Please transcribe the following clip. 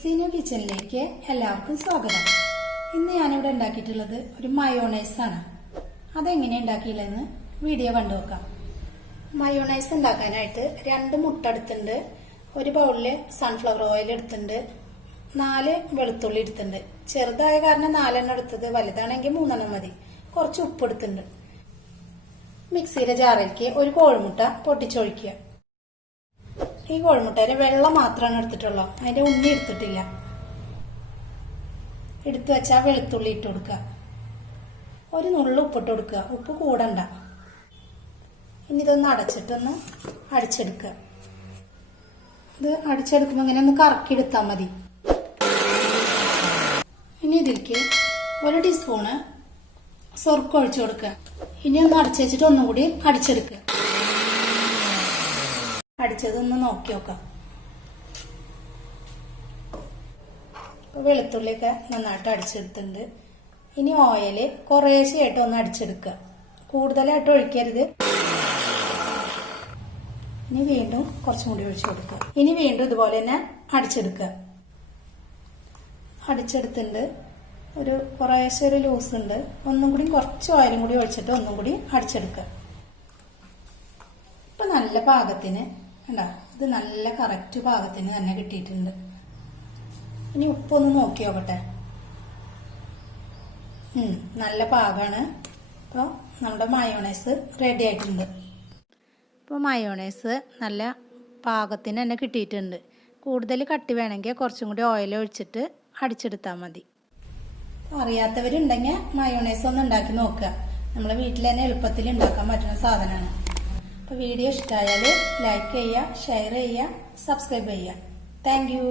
ഈസീന കിച്ചണിലേക്ക് എല്ലാവർക്കും സ്വാഗതം. ഇന്ന് ഞാനിവിടെ ഉണ്ടാക്കിയിട്ടുള്ളത് ഒരു മയോണൈസ് ആണ്. അതെങ്ങനെ ഉണ്ടാക്കിയില്ലെന്ന് വീഡിയോ കണ്ടു നോക്കാം. മയോണൈസ് ഉണ്ടാക്കാനായിട്ട് 2 മുട്ട എടുത്തിട്ടുണ്ട്, ഒരു ബൗളില് സൺഫ്ലവർ ഓയിൽ എടുത്തിട്ടുണ്ട്, 4 വെളുത്തുള്ളി എടുത്തിട്ടുണ്ട്. ചെറുതായ കാരണം 4 എടുത്തത്, വലുതാണെങ്കിൽ 3 മതി. കുറച്ച് ഉപ്പ് എടുത്തിട്ടുണ്ട്. മിക്സിയുടെ ജാറിലേക്ക് ഒരു കോഴിമുട്ട പൊട്ടിച്ചൊഴിക്കുക. ഈ കോഴിമുട്ടയുടെ വെള്ളം മാത്രമാണ് എടുത്തിട്ടുള്ളൂ, അതിന്റെ ഉണ്ണി എടുത്തിട്ടില്ല. എടുത്തു വെച്ചാൽ വെളുത്തുള്ളി ഇട്ട് കൊടുക്കുക, ഒരു നുള്ളു ഉപ്പിട്ട് കൊടുക്കുക, ഉപ്പ് കൂടണ്ട. ഇനി ഇതൊന്ന് അടച്ചിട്ടൊന്ന് അടിച്ചെടുക്കുക. ഇത് അടിച്ചെടുക്കുമ്പോൾ ഇങ്ങനെ ഒന്ന് കറക്കിയെടുത്താൽ മതി. ഇനി ഇതിലേക്ക് 1 ടീസ്പൂണ് സൊർക്ക് ഒഴിച്ചു കൊടുക്കുക. ഇനി ഒന്ന് അടച്ചു വെച്ചിട്ട് ഒന്നും കൂടി അടിച്ചെടുക്കുക. അടിച്ചതൊന്ന് നോക്കി നോക്കാം. വെളുത്തുള്ളിയൊക്കെ നന്നായിട്ട് അടിച്ചെടുത്തിട്ടുണ്ട്. ഇനി ഓയില് കുറേശ്ശെയായിട്ട് ഒന്ന് അടിച്ചെടുക്കുക, കൂടുതലായിട്ട് ഒഴിക്കരുത്. ഇനി വീണ്ടും കുറച്ചും കൂടി ഒഴിച്ചു കൊടുക്കുക. ഇനി വീണ്ടും ഇതുപോലെ തന്നെ അടിച്ചെടുക്കുക. അടിച്ചെടുത്തിട്ടുണ്ട്. കുറേശ്ശെ ഒരു ലൂസ് ഉണ്ട്. ഒന്നും കൂടി കുറച്ച് ഓയിലും കൂടി ഒഴിച്ചിട്ട് ഒന്നും കൂടി അടിച്ചെടുക്കുക. ഇപ്പൊ നല്ല പാകത്തിന് കണ്ടോ, ഇത് നല്ല കറക്റ്റ് പാകത്തിന് തന്നെ കിട്ടിയിട്ടുണ്ട്. ഇനി ഉപ്പൊന്ന് നോക്കി നോക്കട്ടെ. നല്ല പാകമാണ്. അപ്പോൾ നമ്മുടെ മയോണൈസ് റെഡി ആയിട്ടുണ്ട്. ഇപ്പോൾ മയോണൈസ് നല്ല പാകത്തിന് തന്നെ കിട്ടിയിട്ടുണ്ട്. കൂടുതൽ കട്ടി വേണമെങ്കിൽ കുറച്ചും കൂടി ഓയിൽ ഒഴിച്ചിട്ട് അടിച്ചെടുത്താൽ മതി. അറിയാത്തവരുണ്ടെങ്കിൽ മയോണൈസ് ഒന്ന് ഉണ്ടാക്കി നോക്കുക. നമ്മളെ വീട്ടിൽ തന്നെ എളുപ്പത്തിൽ ഉണ്ടാക്കാൻ പറ്റുന്ന സാധനമാണ്. അപ്പോൾ വീഡിയോ ഇഷ്ടമായാൽ ലൈക്ക് ചെയ്യുക, ഷെയർ ചെയ്യുക, സബ്സ്ക്രൈബ് ചെയ്യുക. Thank you.